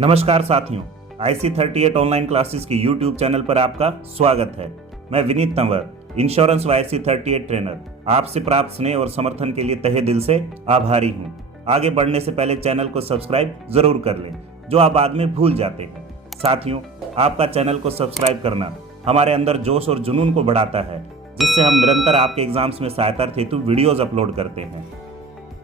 नमस्कार साथियों, IC38 online classes की YouTube चैनल पर आपका स्वागत है। मैं विनीत तंवर, इंश्योरेंस व IC38 ट्रेनर, आपसे प्राप्त स्नेह और समर्थन के लिए तहे दिल से आभारी हूं। आगे बढ़ने से पहले चैनल को सब्सक्राइब जरूर कर लें, जो आप बाद में भूल जाते हैं। साथियों, आपका चैनल को सब्सक्राइब करना हमारे अंदर जोश और जुनून को बढ़ाता है, जिससे हम निरंतर आपके एग्जाम्स में सहायता हेतु वीडियोज अपलोड करते हैं।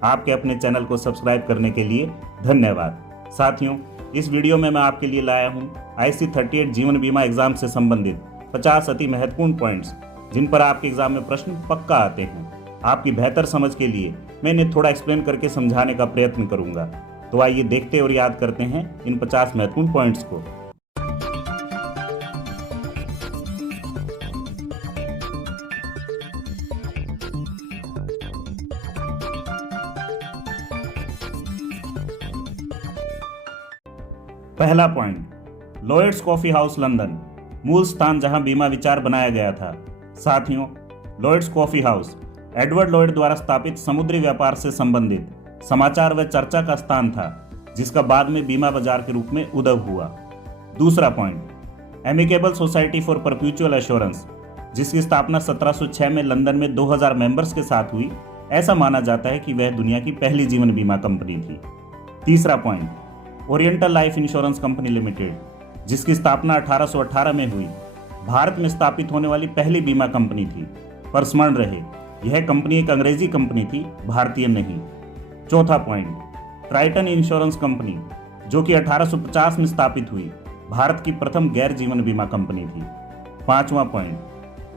आपके अपने चैनल को सब्सक्राइब करने के लिए धन्यवाद। साथियों, इस वीडियो में मैं आपके लिए लाया हूं IC38 जीवन बीमा एग्जाम से संबंधित 50 अति महत्वपूर्ण पॉइंट्स, जिन पर आपके एग्जाम में प्रश्न पक्का आते हैं। आपकी बेहतर समझ के लिए मैं इन्हें थोड़ा एक्सप्लेन करके समझाने का प्रयत्न करूंगा। तो आइए देखते और याद करते हैं इन 50 महत्वपूर्ण पॉइंट्स को। पहला point, Lloyd's coffee house London, मूल स्थान जहां बीमा विचार बनाया गया था। साथियों, Lloyd's coffee house Edward Lloyd द्वारा स्थापित समुद्री व्यापार से संबंधित समाचार व चर्चा का स्थान था, जिसका बाद में बीमा बाजार के रूप में उदय हुआ। दूसरा point, amicable society for perpetual assurance, जिसकी स्थापना 1706 में लंदन में 2000 मेंबर्स के साथ हुई। ऐसा माना जाता है कि वह दुनिया की पहली जीवन बीमा कंपनी थी। तीसरा point, oriental life insurance company limited, जिसकी स्थापना 1818 में हुई, भारत में स्थापित होने वाली पहली बीमा कंपनी थी। पर स्मरण रहे, यह कंपनी एक अंग्रेजी कंपनी थी, भारतीय नहीं। चौथा पॉइंट, ट्राइटन इंश्योरेंस कंपनी, जो कि 1850 में स्थापित हुई, भारत की प्रथम गैर जीवन बीमा कंपनी थी। पांचवा point,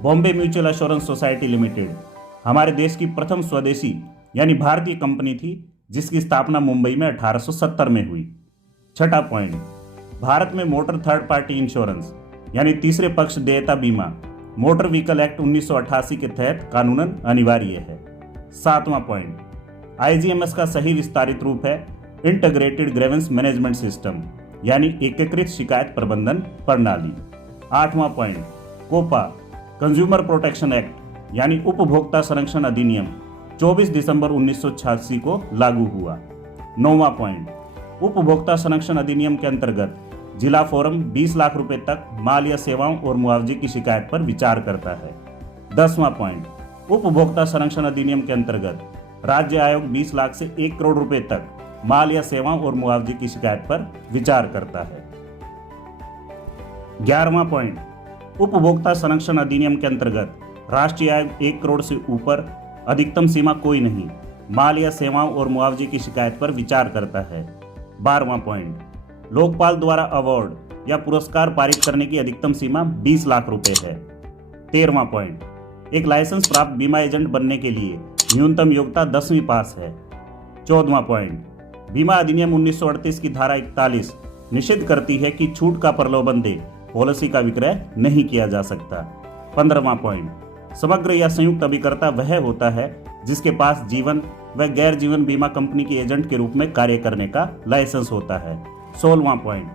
Bombay mutual assurance society limited, हमारे देश की प्रथम स्वदेशी यानी भारतीय कंपनी थी, जिसकी स्थापना मुंबई में 1870 में हुई। छठा पॉइंट, भारत में मोटर थर्ड पार्टी इंश्योरेंस यानी तीसरे पक्ष देयता बीमा मोटर व्हीकल एक्ट 1988 के तहत कानूनन अनिवार्य है। सातवां पॉइंट, IGMS का सही विस्तारित रूप है इंटीग्रेटेड ग्रीवेंस मैनेजमेंट सिस्टम यानी एकीकृत शिकायत प्रबंधन प्रणाली। आठवां point, COPA consumer protection act यानी उपभोक्ता संरक्षण अधिनियम 24 दिसंबर 1986 को लागू हुआ। नौवां पॉइंट, उपभोक्ता संरक्षण अधिनियम के अंतर्गत जिला फोरम 20 लाख रुपए तक माल या सेवाओं और मुआवजे की शिकायत पर विचार करता है। 10वां पॉइंट, उपभोक्ता संरक्षण अधिनियम के अंतर्गत राज्य आयोग 20 लाख से 1 करोड़ रुपए तक माल या सेवाओं और मुआवजे की शिकायत पर विचार करता है। 11वां पॉइंट, उपभोक्ता संरक्षण अधिनियम के अंतर्गत राष्ट्रीय आयोग 1 करोड़ से ऊपर अधिकतम सीमा कोई नहीं माल या सेवाओं और मुआवजे की शिकायत पर विचार करता है। 12वां पॉइंट, लोकपाल द्वारा अवार्ड या पुरस्कार पारित करने की अधिकतम सीमा 20 लाख रुपए है। 13वां पॉइंट, एक लाइसेंस प्राप्त बीमा एजेंट बनने के लिए न्यूनतम योग्यता 10वीं पास है। 14वां पॉइंट, बीमा अधिनियम 1938 की धारा 41 निषिद्ध करती है कि छूट का प्रलोभन दे पॉलिसी का विक्रय नहीं किया जा सकता। 15वां पॉइंट, समग्र या संयुक्त अभिकर्ता वह होता है जिसके पास जीवन व गैर जीवन बीमा कंपनी के एजेंट के रूप में कार्य करने का लाइसेंस होता है। 16वां पॉइंट,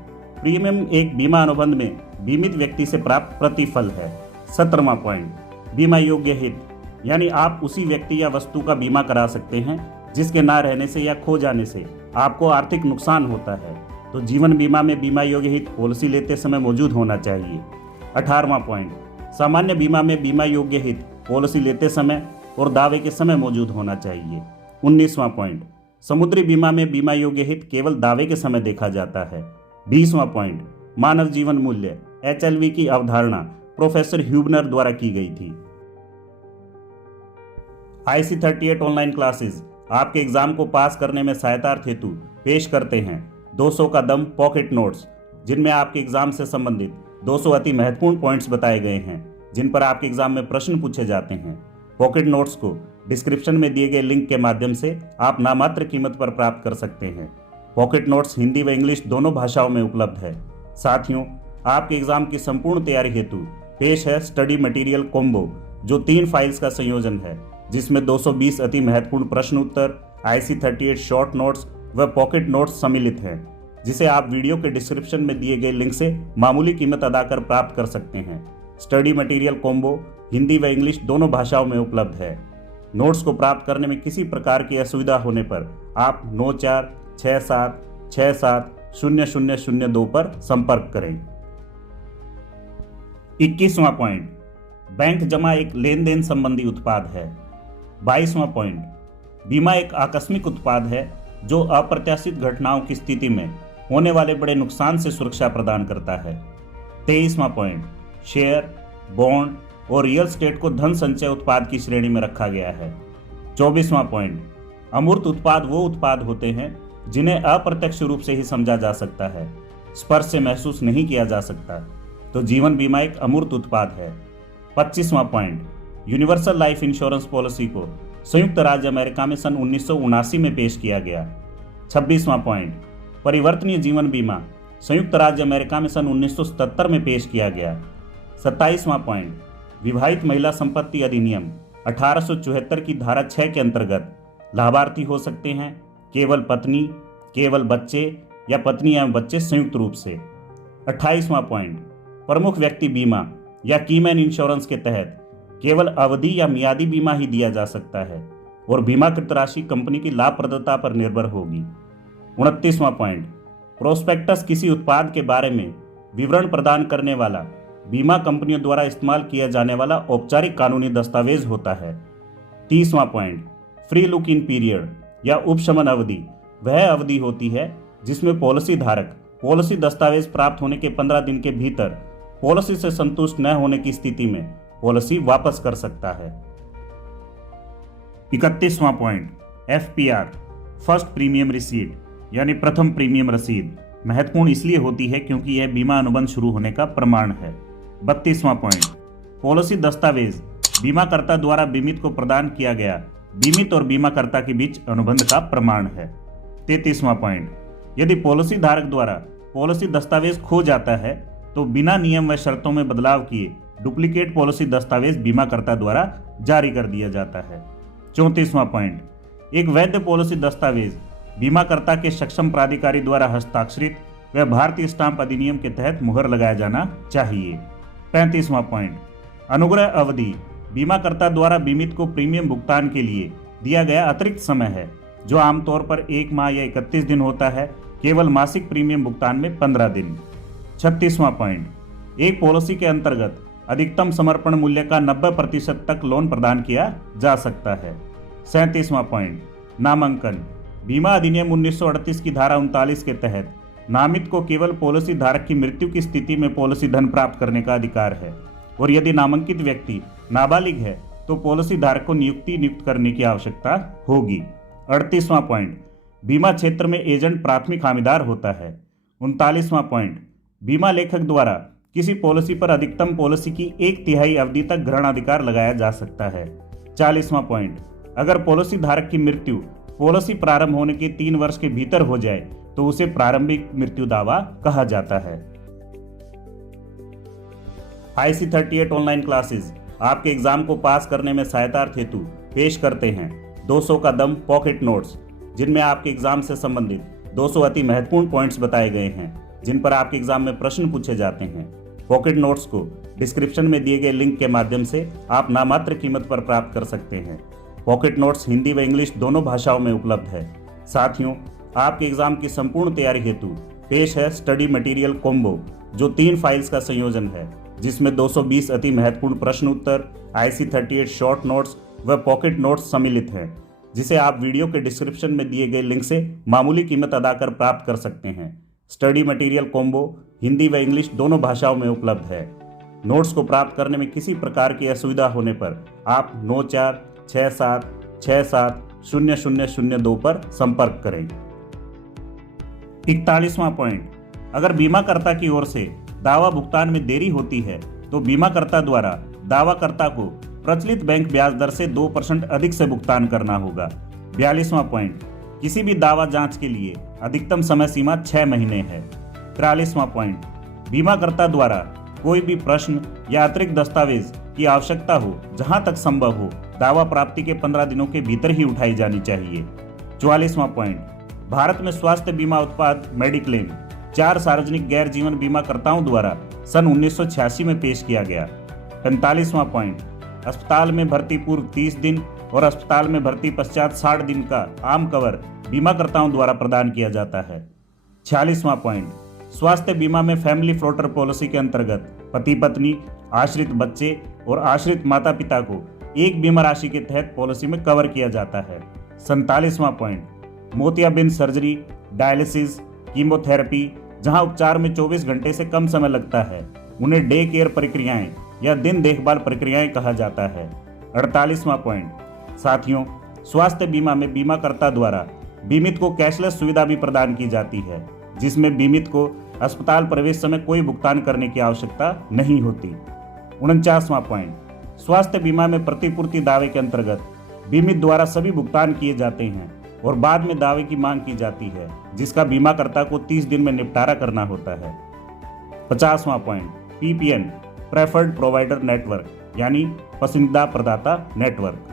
प्रीमियम एक बीमा अनुबंध में बीमित व्यक्ति से प्राप्त प्रतिफल है। 17वां पॉइंट, बीमा योग्य हित यानी आप उसी व्यक्ति या वस्तु का बीमा करा सकते हैं जिसके ना रहने से या खो जाने से आपको आर्थिक नुकसान होता है, तो जीवन बीमा में बीमा योग्य हित पॉलिसी लेते समय मौजूद होना चाहिए। 18वां पॉइंट, सामान्य बीमा में बीमा योग्य हित पॉलिसी लेते समय और दावे के समय मौजूद होना चाहिए। 19वां पॉइंट, समुद्री बीमा में बीमा योग्य हित केवल दावे के समय देखा जाता है। 20वां पॉइंट, मानव जीवन मूल्य HLV की अवधारणा प्रोफेसर ह्यूबनर द्वारा की गई थी। IC38 ऑनलाइन क्लासेस आपके एग्जाम को पास करने में सहायता हेतु पेश करते हैं 200 का दम पॉकेट नोट्स, जिनमें आपके एग्जाम से संबंधित 200 अति महत्वपूर्ण पॉइंट्स बताए गए हैं, जिन पर आपके एग्जाम में प्रश्न पूछे जाते हैं। पॉकेट नोट्स को डिस्क्रिप्शन में दिए गए लिंक के माध्यम से आप नामात्र कीमत पर प्राप्त कर सकते हैं। पॉकेट नोट्स हिंदी व इंग्लिश दोनों भाषाओं में उपलब्ध है। साथियों, आपके एग्जाम की संपूर्ण तैयारी हेतु पेश है स्टडी मटेरियल कॉम्बो, जो 3 फाइल्स का संयोजन है, जिसमें 220 अति महत्वपूर्ण प्रश्न उत्तर, IC38 शॉर्ट नोट्स व पॉकेट नोट्स सम्मिलित हैं, जिसे आप वीडियो के डिस्क्रिप्शन में दिए गए लिंक से मामूली कीमत अदा कर प्राप्त कर सकते हैं। स्टडी मटेरियल कॉम्बो हिंदी व इंग्लिश दोनों भाषाओं में उपलब्ध है। नोट्स को प्राप्त करने में किसी प्रकार की असुविधा होने पर आप 946767 0002 पर संपर्क करें। 21वां पॉइंट, बैंक जमा एक लेन देन संबंधी उत्पाद है। 22वां पॉइंट, बीमा एक आकस्मिक उत्पाद है जो अप्रत्याशित घटनाओं की स्थिति में होने वाले बड़े नुकसान से सुरक्षा प्रदान करता है। 23वां पॉइंट, शेयर, बॉन्ड और रियल एस्टेट को धन संचय उत्पाद की श्रेणी में रखा गया है। 24वां पॉइंट, अमूर्त उत्पाद वो उत्पाद होते हैं जिन्हें अप्रत्यक्ष रूप से ही समझा जा सकता है, स्पर्श से महसूस नहीं किया जा सकता, तो जीवन बीमा एक अमूर्त उत्पाद है। 25वां point, universal life insurance policy को संयुक्त राज्य अमेरिका में सन 1979 में पेश किया गया। 26वां पॉइंट, परिवर्तनीय जीवन बीमा संयुक्त राज्य अमेरिका में सन 1977 में पेश किया गया। 27वां पॉइंट, विवाहित महिला संपत्ति अधिनियम 1874 की धारा 6 के अंतर्गत लाभार्थी हो सकते हैं केवल पत्नी, केवल बच्चे या पत्नी एवं बच्चे संयुक्त रूप से। 28वां पॉइंट, प्रमुख व्यक्ति बीमा या कीमैन इंश्योरेंस के तहत केवल अवधि या मियादी बीमा ही दिया जा सकता है और बीमाकृत राशि कंपनी की लाभप्रदता पर निर्भर होगी। 29वां पॉइंट, प्रोस्पेक्टस किसी उत्पाद के बारे में विवरण प्रदान करने वाला बीमा कंपनियों द्वारा इस्तेमाल किया जाने वाला औपचारिक कानूनी दस्तावेज होता है। 30वां point, free look in period या उपशमन अवधि वह अवधि होती है जिसमें पॉलिसी धारक पॉलिसी दस्तावेज प्राप्त होने के 15 दिन के भीतर पॉलिसी से संतुष्ट न होने की स्थिति में पॉलिसी वापस कर सकता है। 31वां point, FPR, first premium receipt यानी प्रथम प्रीमियम रसीद महत्वपूर्ण इसलिए होती है क्योंकि यह बीमा अनुबंध शुरू होने का प्रमाण है। 32वां पॉइंट, पॉलिसी दस्तावेज बीमाकर्ता द्वारा बीमित को प्रदान किया गया बीमित और बीमाकर्ता के बीच अनुबंध का प्रमाण है। 33वां पॉइंट, यदि पॉलिसी धारक द्वारा पॉलिसी दस्तावेज खो जाता है तो बिना नियम व शर्तों में बदलाव किए डुप्लीकेट पॉलिसी दस्तावेज बीमाकर्ता द्वारा जारी कर दिया जाता है। 34वां पॉइंट, एक वैध पॉलिसी दस्तावेज बीमाकर्ता के सक्षम प्राधिकारी द्वारा हस्ताक्षरित व भारतीय स्टाम्प अधिनियम के तहत मुहर लगाया जाना चाहिए। 35वां पॉइंट, अनुग्रह अवधि बीमाकर्ता द्वारा बीमित को प्रीमियम भुगतान के लिए दिया गया अतिरिक्त समय है जो आमतौर पर 1 माह या 31 दिन होता है, केवल मासिक प्रीमियम भुगतान में 15 दिन। 36वां पॉइंट, एक पॉलिसी के अंतर्गत अधिकतम समर्पण मूल्य का 90% तक लोन प्रदान किया जा सकता है। 37वां पॉइंट, नामांकन बीमा अधिनियम 1938 की धारा 39 के तहत नामित को केवल पॉलिसी धारक की मृत्यु की स्थिति में पॉलिसी धन प्राप्त करने का अधिकार है और यदि नामांकित व्यक्ति नाबालिग है तो पॉलिसी धारक को नियुक्त करने की आवश्यकता होगी। 38वां पॉइंट, बीमा क्षेत्र में एजेंट प्राथमिक हामीदार होता है। 39वां पॉइंट, बीमा लेखक द्वारा किसी पॉलिसी पर अधिकतम पॉलिसी की 1/3 अवधि तक ग्रहणाधिकार लगाया जा सकता है। 40वां पॉइंट, अगर पॉलिसी धारक की मृत्यु पॉलिसी प्रारंभ होने के 3 वर्ष के भीतर हो जाए तो उसे प्रारंभिक मृत्यु दावा कहा जाता है। IC38 ऑनलाइन क्लासेस आपके एग्जाम को पास करने में सहायता हेतु पेश करते हैं 200 का दम पॉकेट नोट्स, जिनमें आपके एग्जाम से संबंधित 200 अति महत्वपूर्ण पॉइंट्स बताए गए हैं जिन पर आपके एग्जाम में प्रश्न पूछे जाते हैं। पॉकेट नोट्स को डिस्क्रिप्शन में दिए गए लिंक के माध्यम से आप नामात्र कीमत पर प्राप्त कर सकते हैं। पॉकेट नोट्स हिंदी व इंग्लिश दोनों भाषाओं में उपलब्ध है। साथियों, आपके एग्जाम की संपूर्ण तैयारी हेतु पेश है स्टडी मटेरियल कॉम्बो, जो 3 फाइल्स का संयोजन है जिसमें 220 अति महत्वपूर्ण प्रश्न उत्तर, IC38 शॉर्ट नोट्स व पॉकेट नोट्स सम्मिलित हैं, जिसे आप वीडियो के डिस्क्रिप्शन में दिए गए लिंक से मामूली कीमत अदा कर प्राप्त कर सकते हैं। स्टडी मटेरियल कॉम्बो हिंदी व इंग्लिश दोनों भाषाओं में उपलब्ध है। नोट्स को प्राप्त करने में किसी प्रकार की असुविधा होने पर आप 9467670002 पर संपर्क करें। 41वां पॉइंट, अगर बीमाकर्ता की ओर से दावा भुगतान में देरी होती है तो बीमाकर्ता द्वारा दावाकर्ता को प्रचलित बैंक ब्याज दर से 2% अधिक से भुगतान करना होगा। 42वां पॉइंट, किसी भी दावा जांच के लिए अधिकतम समय सीमा 6 महीने है। 43वां पॉइंट, बीमाकर्ता द्वारा कोई भी प्रश्न या अतिरिक्त दस्तावेज की आवश्यकता हो जहां तक संभव हो दावा प्राप्ति के 15 दिनों के भीतर ही उठाई जानी चाहिए। 44वां पॉइंट, भारत में स्वास्थ्य बीमा उत्पाद मेडिक्लेम 4 सार्वजनिक गैर जीवन बीमाकर्ताओं द्वारा सन 1986 में पेश किया गया। 45वां पॉइंट, अस्पताल में भर्ती पूर्व 30 दिन और अस्पताल में भर्ती पश्चात 60 दिन का आम कवर बीमाकर्ताओं द्वारा प्रदान किया जाता है। 46वां पॉइंट, स्वास्थ्य बीमा में फैमिली फ्लोटर पॉलिसी के अंतर्गत पति पत्नी, आश्रित बच्चे और आश्रित माता पिता को एक बीमा राशि के तहत पॉलिसी में कवर किया जाता है। 47वां पॉइंट, मोतियाबिंद सर्जरी, डायलिसिस, कीमोथेरेपी जहां उपचार में 24 घंटे से कम समय लगता है उन्हें डे केयर प्रक्रियाएं या दिन देखभाल प्रक्रियाएं कहा जाता है। 48वां पॉइंट, साथियों, स्वास्थ्य बीमा में बीमाकर्ता द्वारा बीमित को कैशलेस सुविधा भी प्रदान की जाती है, जिसमें बीमित को अस्पताल प्रवेश समय कोई भुगतान करने की आवश्यकता नहीं होती। 49वां पॉइंट, स्वास्थ्य बीमा में प्रतिपूर्ति दावे के अंतर्गत बीमित द्वारा सभी भुगतान किए जाते हैं और बाद में दावे की मांग की जाती है, जिसका बीमाकर्ता को 30 दिन में निपटारा करना होता है। 50वां point, PPN preferred provider network यानी पसंदीदा प्रदाता नेटवर्क।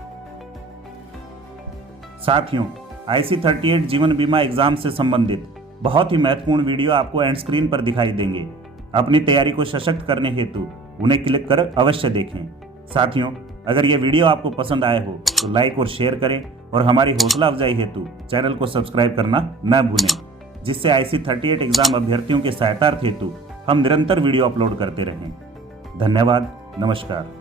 साथियों, IC38 जीवन बीमा एग्जाम से संबंधित बहुत ही महत्वपूर्ण वीडियो आपको एंड स्क्रीन पर दिखाई देंगे। अपनी तैयारी को सशक्त करने हेतु उन्हें क्लिक कर अवश्य देखें। साथियों, अगर ये वीडियो आपको पसंद आए हो तो लाइक और शेयर करें और हमारी हौसला अफजाई हेतु चैनल को सब्सक्राइब करना न भूलें, जिससे IC38 एग्जाम अभ्यर्थियों के सहायतार्थ हेतु हम निरंतर वीडियो अपलोड करते रहें। धन्यवाद। नमस्कार।